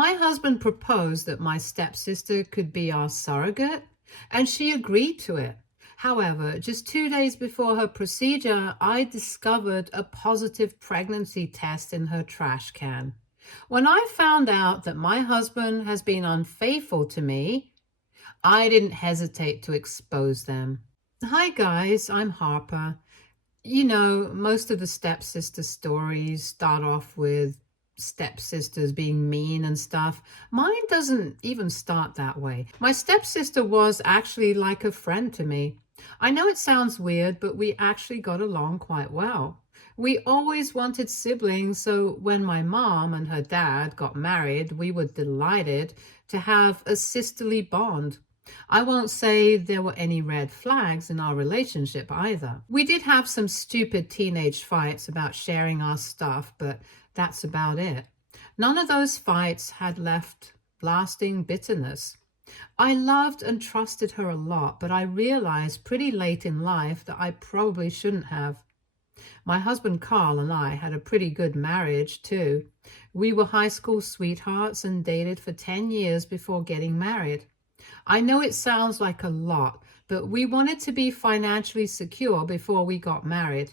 My husband proposed that my stepsister could be our surrogate, and she agreed to it. However, just 2 days before her procedure, I discovered a positive pregnancy test in her trash can. When I found out that my husband has been unfaithful to me, I didn't hesitate to expose them. Hi, guys, I'm Harper. Most of the stepsister stories start off with stepsisters being mean and stuff. Mine doesn't even start that way. My stepsister was actually like a friend to me. I know it sounds weird, but we actually got along quite well. We always wanted siblings, so when my mom and her dad got married, we were delighted to have a sisterly bond. I won't say there were any red flags in our relationship either. We did have some stupid teenage fights about sharing our stuff, but that's about it. None of those fights had left lasting bitterness. I loved and trusted her a lot, but I realized pretty late in life that I probably shouldn't have. My husband Carl and I had a pretty good marriage too. We were high school sweethearts and dated for 10 years before getting married. I know it sounds like a lot, but we wanted to be financially secure before we got married.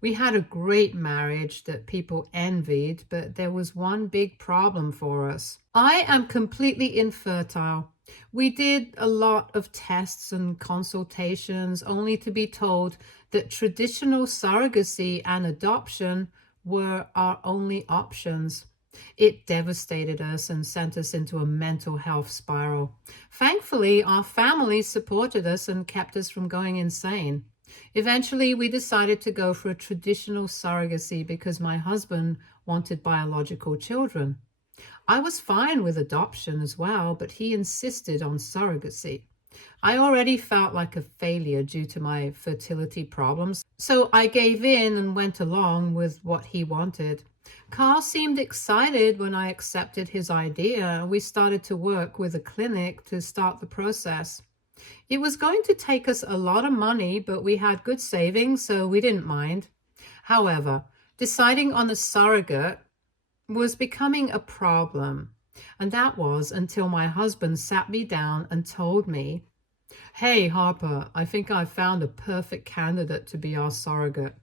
We had a great marriage that people envied, but there was one big problem for us. I am completely infertile. We did a lot of tests and consultations only to be told that traditional surrogacy and adoption were our only options. It devastated us and sent us into a mental health spiral. Thankfully, our family supported us and kept us from going insane. Eventually, we decided to go for a traditional surrogacy because my husband wanted biological children. I was fine with adoption as well, but he insisted on surrogacy. I already felt like a failure due to my fertility problems, so I gave in and went along with what he wanted. Carl seemed excited when I accepted his idea. We started to work with a clinic to start the process. It was going to take us a lot of money, but we had good savings, so we didn't mind. However, deciding on a surrogate was becoming a problem, and that was until my husband sat me down and told me, "Hey, Harper, I think I've found a perfect candidate to be our surrogate."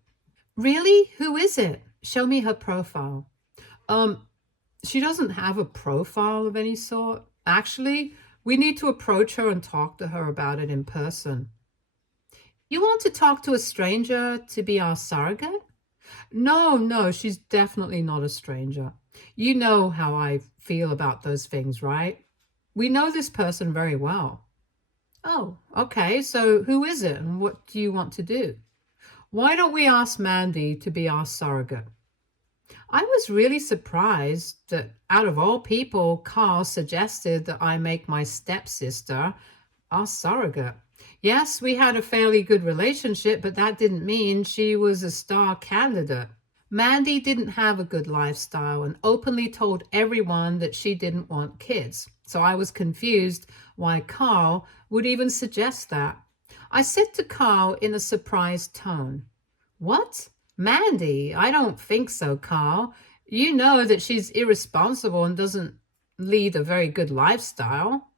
"Really? Who is it? Show me her profile." Um, she doesn't have a profile of any sort. Actually, we need to approach her and talk to her about it in person. "You want to talk to a stranger to be our surrogate?" No, she's definitely not a stranger. You know how I feel about those things, right? We know this person very well. "Oh, okay, so who is it and what do you want to do?" "Why don't we ask Mandy to be our surrogate?" I was really surprised that out of all people, Carl suggested that I make my stepsister our surrogate. Yes, we had a fairly good relationship, but that didn't mean she was a star candidate. Mandy didn't have a good lifestyle and openly told everyone that she didn't want kids. So I was confused why Carl would even suggest that. I said to Carl in a surprised tone, "What? Mandy? I don't think so, Carl. You know that she's irresponsible and doesn't lead a very good lifestyle."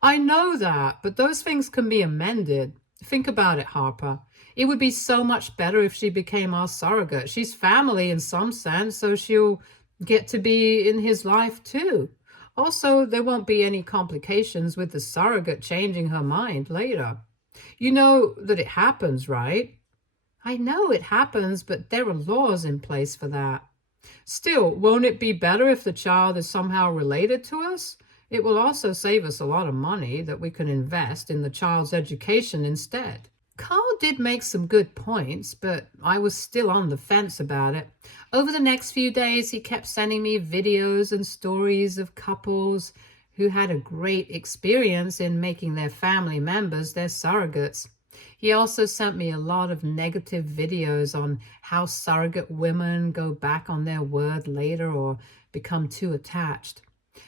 "I know that, but those things can be amended. Think about it, Harper. It would be so much better if she became our surrogate. She's family in some sense, so she'll get to be in his life too. Also, there won't be any complications with the surrogate changing her mind later. You know that it happens, right?" "I know it happens, but there are laws in place for that." "Still, won't it be better if the child is somehow related to us? It will also save us a lot of money that we can invest in the child's education instead." Carl did make some good points, but I was still on the fence about it. Over the next few days, he kept sending me videos and stories of couples who had a great experience in making their family members their surrogates. He also sent me a lot of negative videos on how surrogate women go back on their word later or become too attached.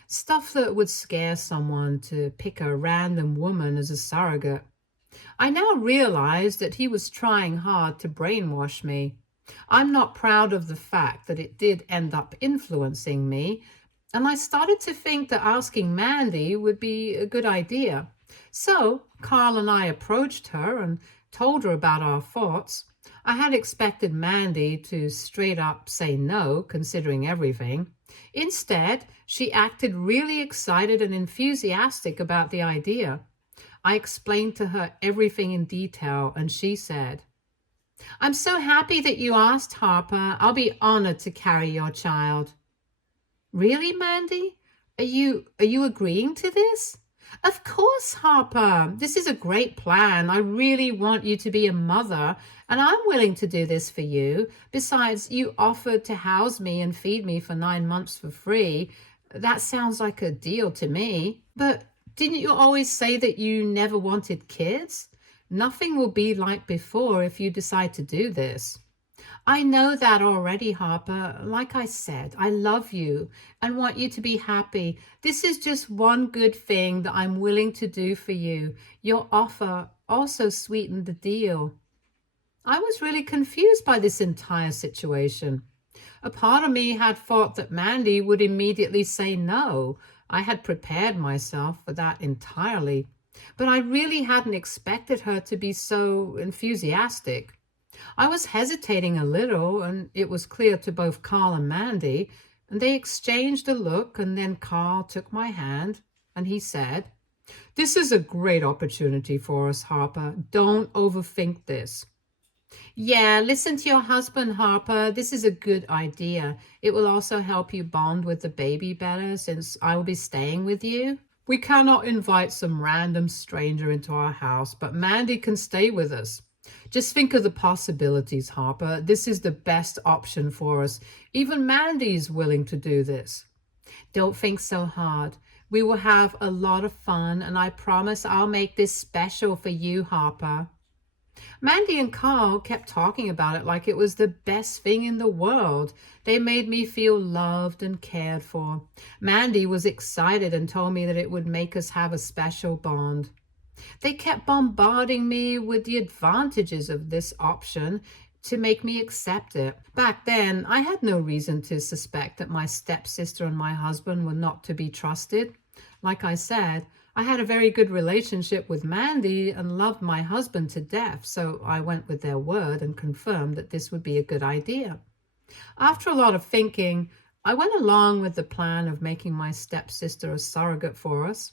Stuff that would scare someone to pick a random woman as a surrogate. I now realize that he was trying hard to brainwash me. I'm not proud of the fact that it did end up influencing me, And I started to think that asking Mandy would be a good idea. So Carl and I approached her and told her about our thoughts. I had expected Mandy to straight up say no, considering everything. Instead, she acted really excited and enthusiastic about the idea. I explained to her everything in detail, and she said, "I'm so happy that you asked, Harper. I'll be honored to carry your child." "Really, Mandy? Are you agreeing to this?" "Of course, Harper. This is a great plan. I really want you to be a mother, and I'm willing to do this for you. Besides, you offered to house me and feed me for 9 months for free. That sounds like a deal to me." "But didn't you always say that you never wanted kids? Nothing will be like before if you decide to do this." "I know that already, Harper. Like I said, I love you and want you to be happy. This is just one good thing that I'm willing to do for you. Your offer also sweetened the deal." I was really confused by this entire situation. A part of me had thought that Mandy would immediately say no. I had prepared myself for that entirely. But I really hadn't expected her to be so enthusiastic. I was hesitating a little, and it was clear to both Carl and Mandy, and they exchanged a look, and then Carl took my hand, and he said, "This is a great opportunity for us, Harper. Don't overthink this." "Yeah, listen to your husband, Harper. This is a good idea. It will also help you bond with the baby better since I will be staying with you." "We cannot invite some random stranger into our house, but Mandy can stay with us. Just think of the possibilities, Harper. This is the best option for us. Even Mandy's willing to do this." "Don't think so hard. We will have a lot of fun, and I promise I'll make this special for you, Harper." Mandy and Carl kept talking about it like it was the best thing in the world. They made me feel loved and cared for. Mandy was excited and told me that it would make us have a special bond. They kept bombarding me with the advantages of this option to make me accept it. Back then, I had no reason to suspect that my stepsister and my husband were not to be trusted. Like I said, I had a very good relationship with Mandy and loved my husband to death, so I went with their word and confirmed that this would be a good idea. After a lot of thinking, I went along with the plan of making my stepsister a surrogate for us.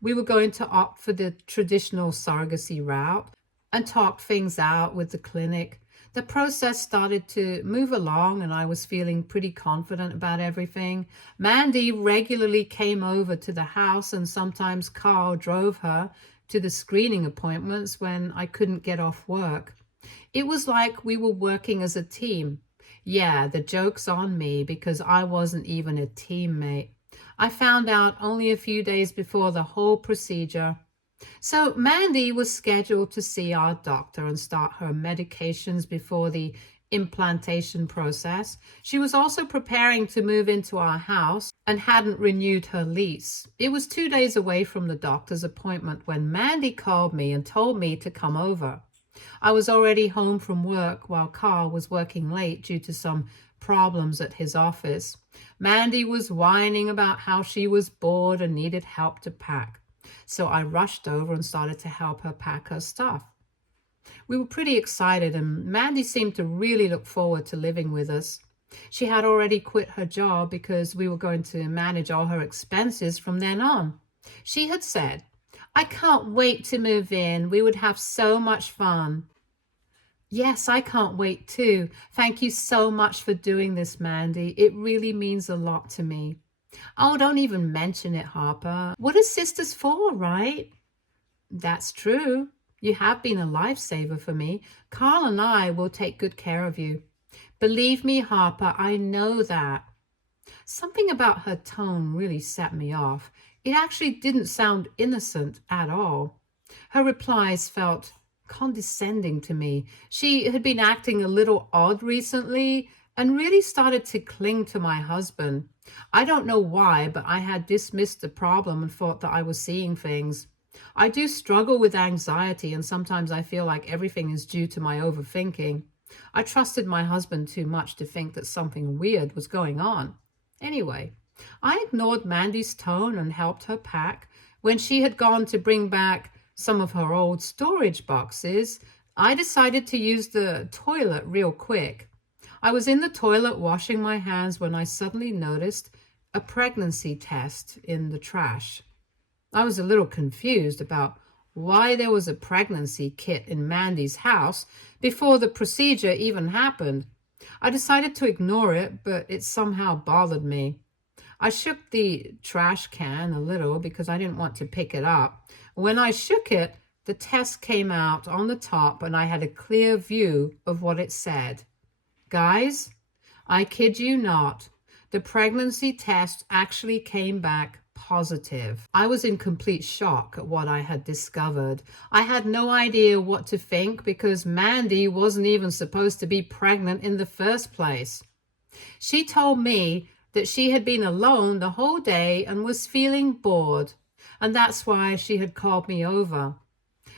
We were going to opt for the traditional surrogacy route and talk things out with the clinic. The process started to move along, and I was feeling pretty confident about everything. Mandy regularly came over to the house, and sometimes Carl drove her to the screening appointments when I couldn't get off work. It was like we were working as a team. Yeah, the joke's on me because I wasn't even a teammate. I found out only a few days before the whole procedure. So Mandy was scheduled to see our doctor and start her medications before the implantation process. She was also preparing to move into our house and hadn't renewed her lease. It was 2 days away from the doctor's appointment when Mandy called me and told me to come over. I was already home from work while Carl was working late due to some problems at his office. Mandy was whining about how she was bored and needed help to pack. So I rushed over and started to help her pack her stuff. We were pretty excited, and Mandy seemed to really look forward to living with us. She had already quit her job because we were going to manage all her expenses from then on. She had said, "I can't wait to move in. We would have so much fun." Yes, I can't wait too. Thank you so much for doing this, Mandy. It really means a lot to me. "Oh, don't even mention it, Harper. What are sisters for, right?" "That's true. You have been a lifesaver for me. Carl and I will take good care of you." "Believe me, Harper, I know that." Something about her tone really set me off. It actually didn't sound innocent at all. Her replies felt condescending to me. She had been acting a little odd recently and really started to cling to my husband. I don't know why, but I had dismissed the problem and thought that I was seeing things. I do struggle with anxiety, and sometimes I feel like everything is due to my overthinking. I trusted my husband too much to think that something weird was going on. Anyway, I ignored Mandy's tone and helped her pack. When she had gone to bring back some of her old storage boxes, I decided to use the toilet real quick. I was in the toilet washing my hands when I suddenly noticed a pregnancy test in the trash. I was a little confused about why there was a pregnancy kit in Mandy's house before the procedure even happened. I decided to ignore it, but it somehow bothered me. I shook the trash can a little because I didn't want to pick it up. When I shook it, the test came out on the top and I had a clear view of what it said. Guys, I kid you not, the pregnancy test actually came back positive. I was in complete shock at what I had discovered. I had no idea what to think because Mandy wasn't even supposed to be pregnant in the first place. She told me that she had been alone the whole day and was feeling bored, and that's why she had called me over.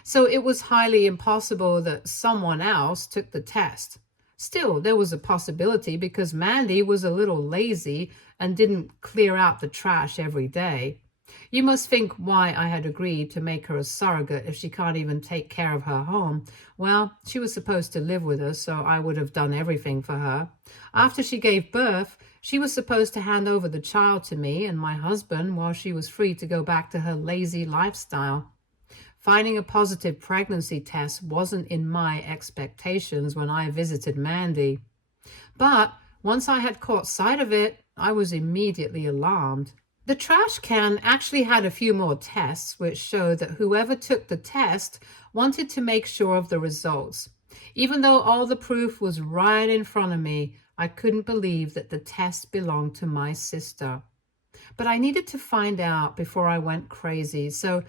So it was highly impossible that someone else took the test. Still, there was a possibility because Mandy was a little lazy and didn't clear out the trash every day. You must think why I had agreed to make her a surrogate if she can't even take care of her home. Well, she was supposed to live with us, so I would have done everything for her. After she gave birth, she was supposed to hand over the child to me and my husband while she was free to go back to her lazy lifestyle. Finding a positive pregnancy test wasn't in my expectations when I visited Mandy. But once I had caught sight of it, I was immediately alarmed. The trash can actually had a few more tests which showed that whoever took the test wanted to make sure of the results. Even though all the proof was right in front of me, I couldn't believe that the test belonged to my sister. But I needed to find out before I went crazy, so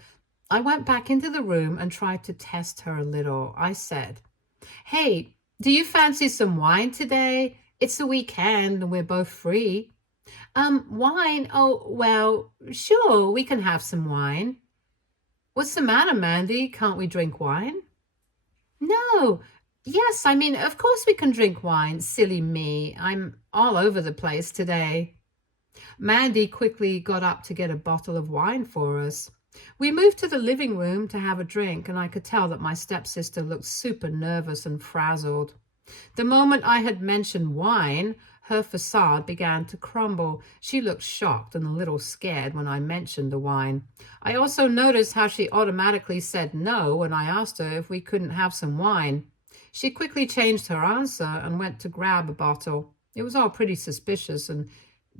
I went back into the room and tried to test her a little. I said, "Hey, do you fancy some wine today? It's the weekend and we're both free." Wine? Oh, well, sure, we can have some wine. What's the matter, Mandy? Can't we drink wine? No. Yes, I mean, of course we can drink wine. Silly me. I'm all over the place today. Mandy quickly got up to get a bottle of wine for us. We moved to the living room to have a drink, and I could tell that my stepsister looked super nervous and frazzled. The moment I had mentioned wine, her facade began to crumble. She looked shocked and a little scared when I mentioned the wine. I also noticed how she automatically said no when I asked her if we couldn't have some wine. She quickly changed her answer and went to grab a bottle. It was all pretty suspicious, and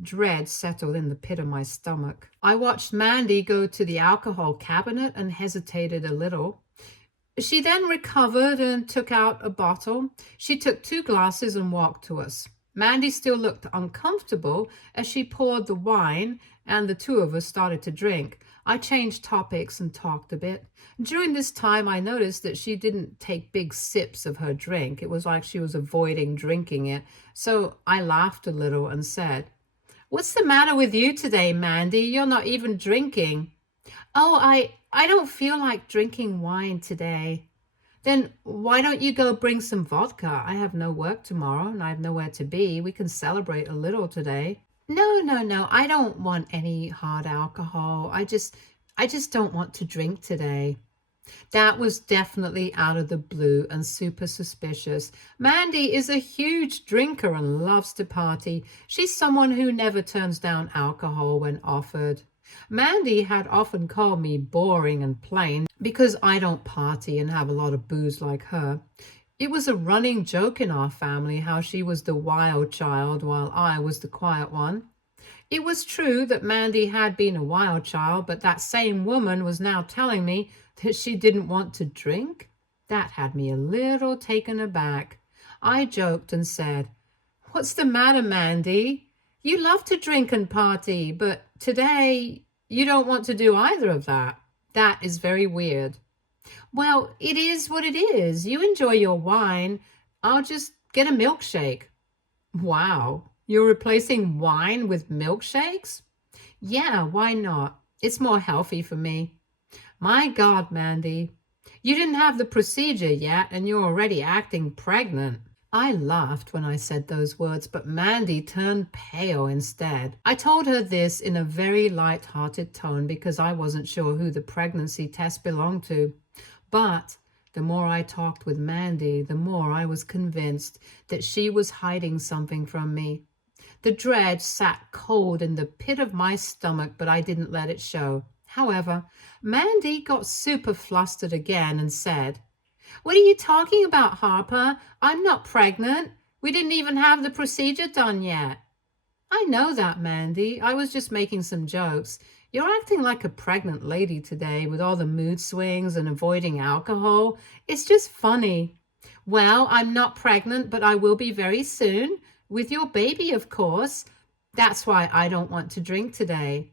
dread settled in the pit of my stomach. I watched Mandy go to the alcohol cabinet and hesitated a little. She then recovered and took out a bottle. She took 2 glasses and walked to us. Mandy still looked uncomfortable as she poured the wine, and the 2 of us started to drink. I changed topics and talked a bit. During this time, I noticed that she didn't take big sips of her drink. It was like she was avoiding drinking it. So I laughed a little and said, "What's the matter with you today, Mandy? You're not even drinking." "Oh, I don't feel like drinking wine today." "Then why don't you go bring some vodka? I have no work tomorrow and I have nowhere to be. We can celebrate a little today." No. I don't want any hard alcohol. I just don't want to drink today." That was definitely out of the blue and super suspicious. Mandy is a huge drinker and loves to party. She's someone who never turns down alcohol when offered. Mandy had often called me boring and plain because I don't party and have a lot of booze like her. It was a running joke in our family how she was the wild child while I was the quiet one. It was true that Mandy had been a wild child, but that same woman was now telling me that she didn't want to drink. That had me a little taken aback. I joked and said, "What's the matter, Mandy? You love to drink and party, but today you don't want to do either of that. That is very weird." "Well, it is what it is. You enjoy your wine. I'll just get a milkshake." "Wow, you're replacing wine with milkshakes?" "Yeah, why not? It's more healthy for me." "My God, Mandy, you didn't have the procedure yet and you're already acting pregnant." I laughed when I said those words, but Mandy turned pale instead. I told her this in a very light-hearted tone because I wasn't sure who the pregnancy test belonged to. But the more I talked with Mandy, the more I was convinced that she was hiding something from me. The dread sat cold in the pit of my stomach, but I didn't let it show. However, Mandy got super flustered again and said, "What are you talking about, Harper? I'm not pregnant. We didn't even have the procedure done yet." "I know that, Mandy. I was just making some jokes. You're acting like a pregnant lady today with all the mood swings and avoiding alcohol. It's just funny." "Well, I'm not pregnant, but I will be very soon. With your baby, of course. That's why I don't want to drink today."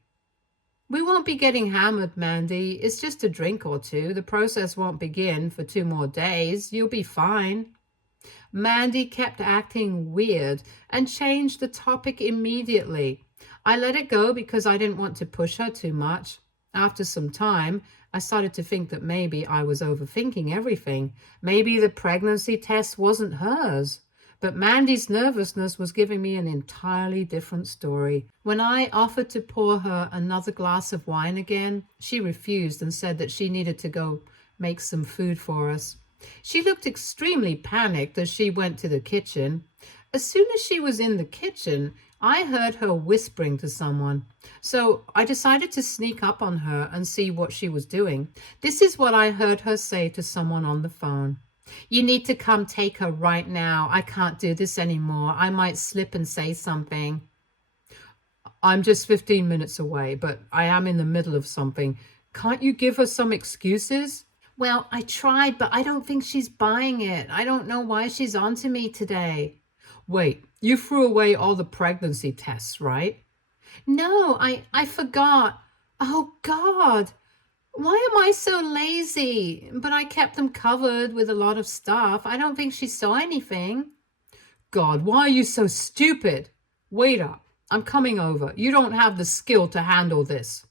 "We won't be getting hammered, Mandy. It's just a drink or two. The process won't begin for 2 more days. You'll be fine." Mandy kept acting weird and changed the topic immediately. I let it go because I didn't want to push her too much. After some time, I started to think that maybe I was overthinking everything. Maybe the pregnancy test wasn't hers. But Mandy's nervousness was giving me an entirely different story. When I offered to pour her another glass of wine again, she refused and said that she needed to go make some food for us. She looked extremely panicked as she went to the kitchen. As soon as she was in the kitchen, I heard her whispering to someone. So I decided to sneak up on her and see what she was doing. This is what I heard her say to someone on the phone. "You need to come take her right now. I can't do this anymore. I might slip and say something." "I'm just 15 minutes away, but I am in the middle of something. Can't you give her some excuses?" "Well, I tried, but I don't think she's buying it. I don't know why she's on to me today." "Wait, you threw away all the pregnancy tests, right?" "No, I forgot. Oh, God. Why am I so lazy? But I kept them covered with a lot of stuff. I don't think she saw anything." "God, why are you so stupid? Waiter, I'm coming over. You don't have the skill to handle this."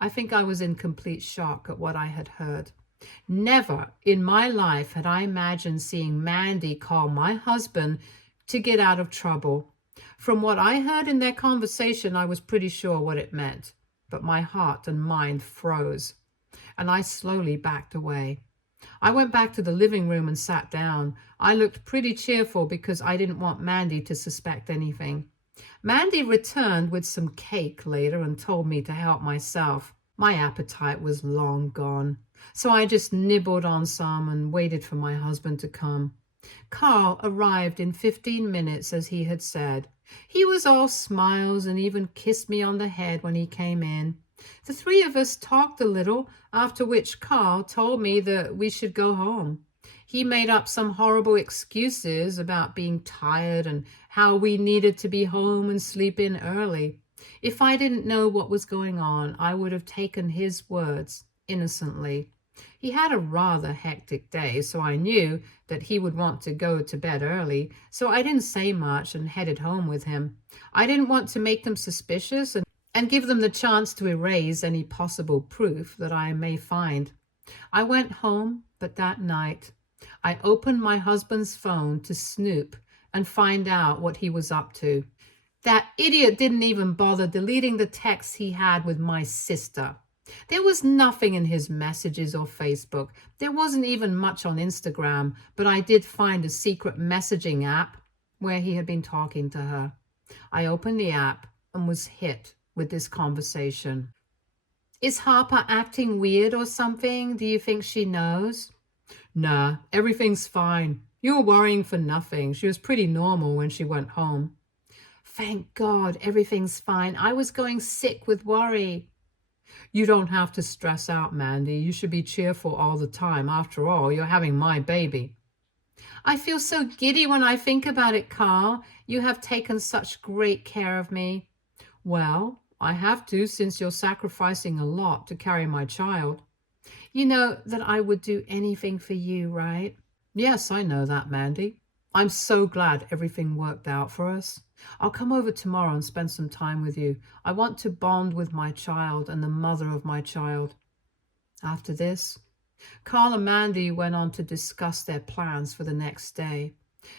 I think I was in complete shock at what I had heard. Never in my life had I imagined seeing Mandy call my husband to get out of trouble. From what I heard in their conversation, I was pretty sure what it meant. But my heart and mind froze, and I slowly backed away. I went back to the living room and sat down. I looked pretty cheerful because I didn't want Mandy to suspect anything. Mandy returned with some cake later and told me to help myself. My appetite was long gone, so I just nibbled on some and waited for my husband to come. Carl arrived in 15 minutes as he had said. He was all smiles and even kissed me on the head when he came in. The three of us talked a little, after which Carl told me that we should go home. He made up some horrible excuses about being tired and how we needed to be home and sleep in early. If I didn't know what was going on, I would have taken his words innocently. He had a rather hectic day, so I knew that he would want to go to bed early, so I didn't say much and headed home with him. I didn't want to make them suspicious and give them the chance to erase any possible proof that I may find. I went home, but that night I opened my husband's phone to snoop and find out what he was up to. That idiot didn't even bother deleting the texts he had with my sister. There was nothing in his messages or Facebook. There wasn't even much on Instagram, but I did find a secret messaging app where he had been talking to her. I opened the app and was hit with this conversation. "Is Harper acting weird or something? Do you think she knows?" "Nah, everything's fine. You're worrying for nothing. She was pretty normal when she went home." "Thank God, everything's fine. I was going sick with worry." "You don't have to stress out, Mandy. You should be cheerful all the time. After all, you're having my baby." "I feel so giddy when I think about it, Carl. You have taken such great care of me." "Well, I have to since you're sacrificing a lot to carry my child." "You know that I would do anything for you, right?" "Yes, I know that, Mandy. I'm so glad everything worked out for us. I'll come over tomorrow and spend some time with you. I want to bond with my child and the mother of my child." After this, Carl and Mandy went on to discuss their plans for the next day.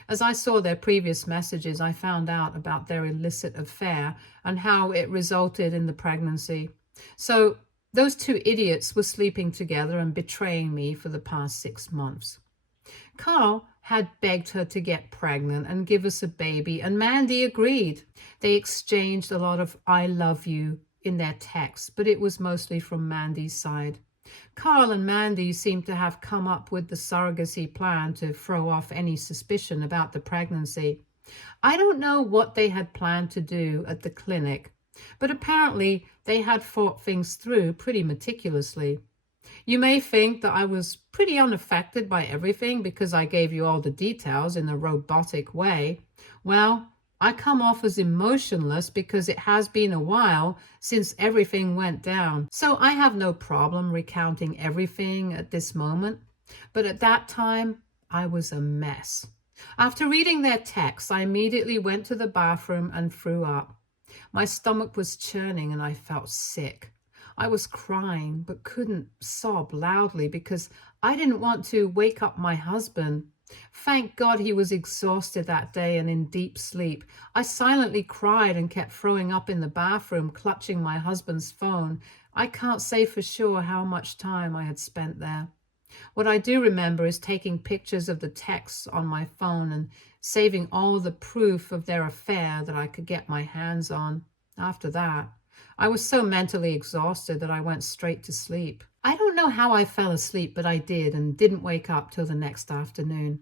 As I saw their previous messages, I found out about their illicit affair and how it resulted in the pregnancy. So those two idiots were sleeping together and betraying me for the past 6 months. Carl had begged her to get pregnant and give us a baby, and Mandy agreed. They exchanged a lot of "I love you" in their texts, but it was mostly from Mandy's side. Carl and Mandy seemed to have come up with the surrogacy plan to throw off any suspicion about the pregnancy. I don't know what they had planned to do at the clinic, but apparently they had thought things through pretty meticulously. You may think that I was pretty unaffected by everything because I gave you all the details in a robotic way. Well, I come off as emotionless because it has been a while since everything went down. So I have no problem recounting everything at this moment. But at that time, I was a mess. After reading their texts, I immediately went to the bathroom and threw up. My stomach was churning and I felt sick. I was crying but couldn't sob loudly because I didn't want to wake up my husband. Thank God he was exhausted that day and in deep sleep. I silently cried and kept throwing up in the bathroom, clutching my husband's phone. I can't say for sure how much time I had spent there. What I do remember is taking pictures of the texts on my phone and saving all the proof of their affair that I could get my hands on. After that, I was so mentally exhausted that I went straight to sleep. I don't know how I fell asleep, but I did and didn't wake up till the next afternoon.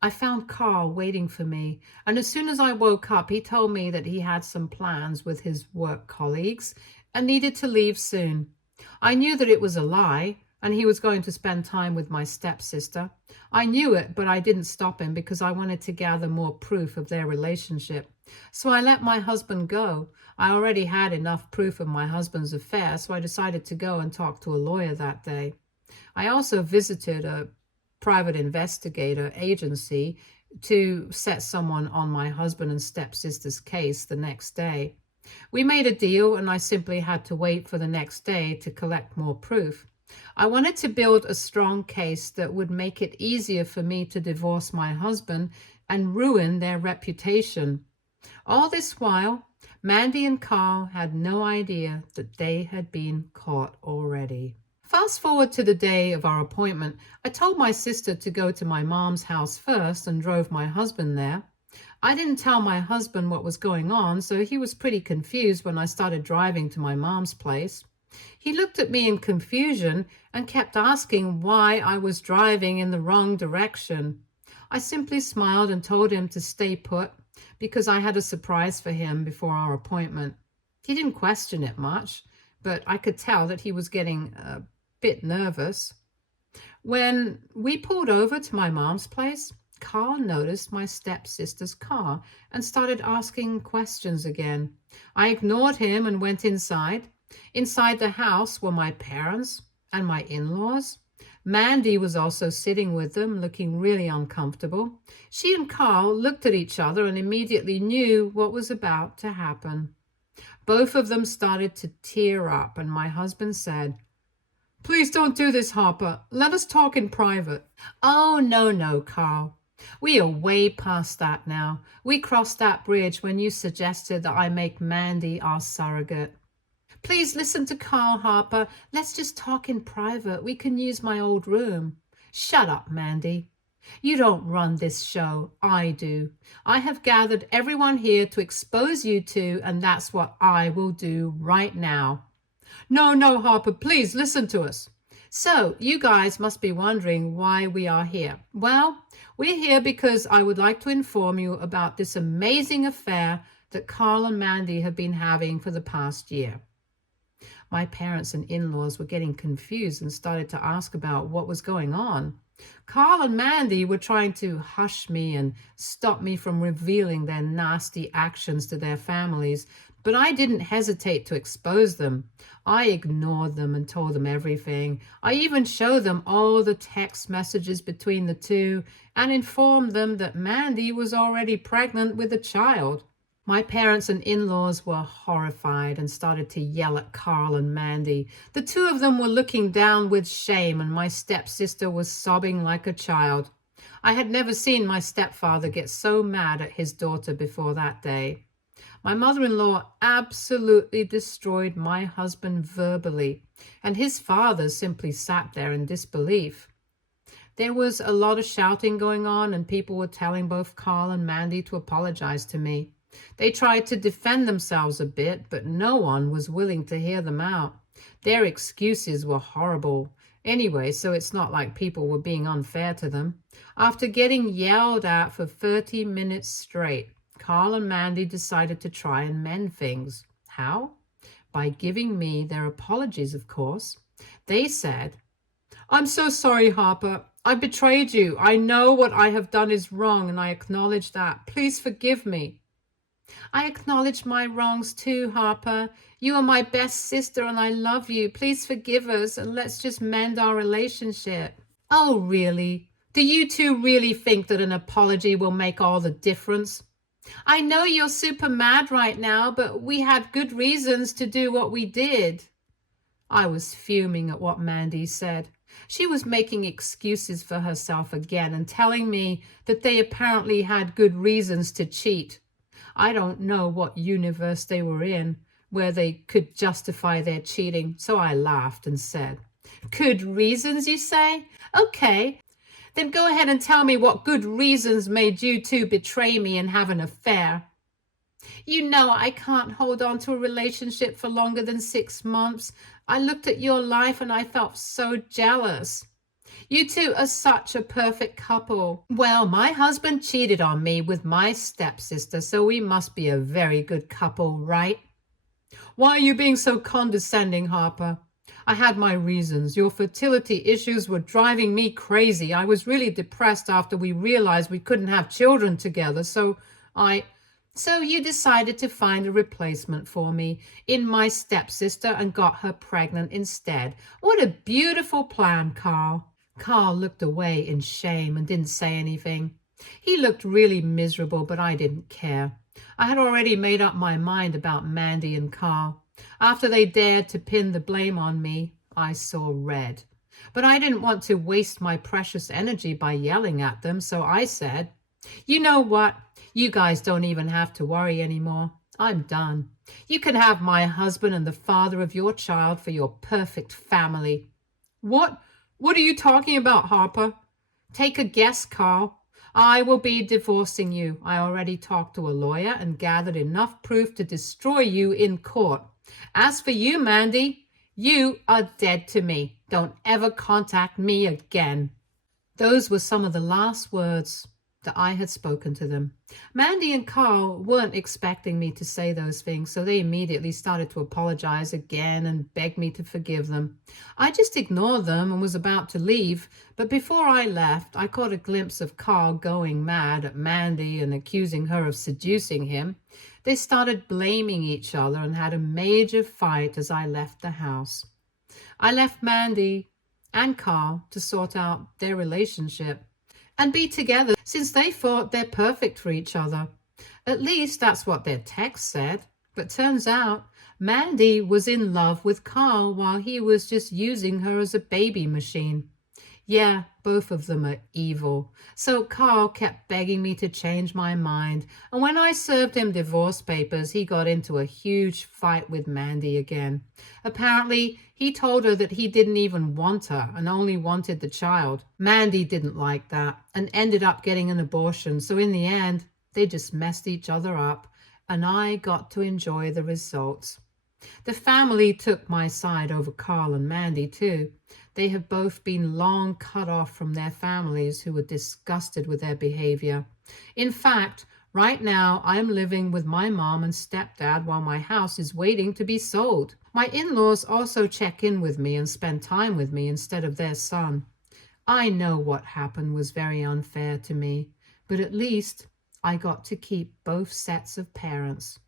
I found Carl waiting for me, and as soon as I woke up, he told me that he had some plans with his work colleagues and needed to leave soon. I knew that it was a lie, and he was going to spend time with my stepsister. I knew it, but I didn't stop him because I wanted to gather more proof of their relationship. So I let my husband go. I already had enough proof of my husband's affair, so I decided to go and talk to a lawyer that day. I also visited a private investigator agency to set someone on my husband and stepsister's case the next day. We made a deal, and I simply had to wait for the next day to collect more proof. I wanted to build a strong case that would make it easier for me to divorce my husband and ruin their reputation. All this while, Mandy and Carl had no idea that they had been caught already. Fast forward to the day of our appointment. I told my sister to go to my mom's house first and drove my husband there. I didn't tell my husband what was going on, so he was pretty confused when I started driving to my mom's place. He looked at me in confusion and kept asking why I was driving in the wrong direction. I simply smiled and told him to stay put because I had a surprise for him before our appointment. He didn't question it much, but I could tell that he was getting a bit nervous. When we pulled over to my mom's place, Carl noticed my stepsister's car and started asking questions again. I ignored him and went inside. Inside the house were my parents and my in-laws. Mandy was also sitting with them, looking really uncomfortable. She and Carl looked at each other and immediately knew what was about to happen. Both of them started to tear up, and my husband said, "Please don't do this, Harper. Let us talk in private." "Oh, no, Carl. We are way past that now. We crossed that bridge when you suggested that I make Mandy our surrogate. Please listen to Carl, Harper. Let's just talk in private. We can use my old room." "Shut up, Mandy. You don't run this show. I do. I have gathered everyone here to expose you to, and that's what I will do right now." No, Harper, please listen to us." "So, you guys must be wondering why we are here. Well, we're here because I would like to inform you about this amazing affair that Carl and Mandy have been having for the past year." My parents and in-laws were getting confused and started to ask about what was going on. Carl and Mandy were trying to hush me and stop me from revealing their nasty actions to their families, but I didn't hesitate to expose them. I ignored them and told them everything. I even showed them all the text messages between the two and informed them that Mandy was already pregnant with a child. My parents and in-laws were horrified and started to yell at Carl and Mandy. The two of them were looking down with shame, and my stepsister was sobbing like a child. I had never seen my stepfather get so mad at his daughter before that day. My mother-in-law absolutely destroyed my husband verbally, and his father simply sat there in disbelief. There was a lot of shouting going on, and people were telling both Carl and Mandy to apologize to me. They tried to defend themselves a bit, but no one was willing to hear them out. Their excuses were horrible. Anyway, so it's not like people were being unfair to them. After getting yelled at for 30 minutes straight, Carl and Mandy decided to try and mend things. How? By giving me their apologies, of course. They said, "I'm so sorry, Harper. I betrayed you. I know what I have done is wrong, and I acknowledge that. Please forgive me." "I acknowledge my wrongs too, Harper. You are my best sister, and I love you. Please forgive us, and let's just mend our relationship." "Oh, really? Do you two really think that an apology will make all the difference? I know you're super mad right now, but we had good reasons to do what we did." I was fuming at what Mandy said. She was making excuses for herself again and telling me that they apparently had good reasons to cheat. I don't know what universe they were in where they could justify their cheating, so I laughed and said, "Good reasons, you say? Okay, then go ahead and tell me what good reasons made you two betray me and have an affair." "You know I can't hold on to a relationship for longer than 6 months. I looked at your life and I felt so jealous. You two are such a perfect couple. Well, my husband cheated on me with my stepsister, so we must be a very good couple, right?" "Why are you being so condescending, Harper? I had my reasons. Your fertility issues were driving me crazy. I was really depressed after we realized we couldn't have children together, so you decided to find a replacement for me in my stepsister and got her pregnant instead. What a beautiful plan, Carl." Carl looked away in shame and didn't say anything. He looked really miserable, but I didn't care. I had already made up my mind about Mandy and Carl. After they dared to pin the blame on me, I saw red. But I didn't want to waste my precious energy by yelling at them, so I said, "You know what? You guys don't even have to worry anymore. I'm done. You can have my husband and the father of your child for your perfect family." What? What are you talking about, Harper? Take a guess, Carl. I will be divorcing you. I already talked to a lawyer and gathered enough proof to destroy you in court. As for you, Mandy, you are dead to me. Don't ever contact me again. Those were some of the last words that I had spoken to them. Mandy and Carl weren't expecting me to say those things, so they immediately started to apologize again and beg me to forgive them. I just ignored them and was about to leave, but before I left, I caught a glimpse of Carl going mad at Mandy and accusing her of seducing him. They started blaming each other and had a major fight as I left the house. I left Mandy and Carl to sort out their relationship and be together, since they thought they're perfect for each other. At least that's what their text said. But turns out Mandy was in love with Carl while he was just using her as a baby machine. Yeah, both of them are evil. So Carl kept begging me to change my mind, and when I served him divorce papers, he got into a huge fight with Mandy again. Apparently, he told her that he didn't even want her and only wanted the child. Mandy didn't like that and ended up getting an abortion, so in the end, they just messed each other up, and I got to enjoy the results. The family took my side over Carl and Mandy too. They have both been long cut off from their families, who were disgusted with their behavior. In fact, right now I am living with my mom and stepdad while my house is waiting to be sold. My in-laws also check in with me and spend time with me instead of their son. I know what happened was very unfair to me, but at least I got to keep both sets of parents.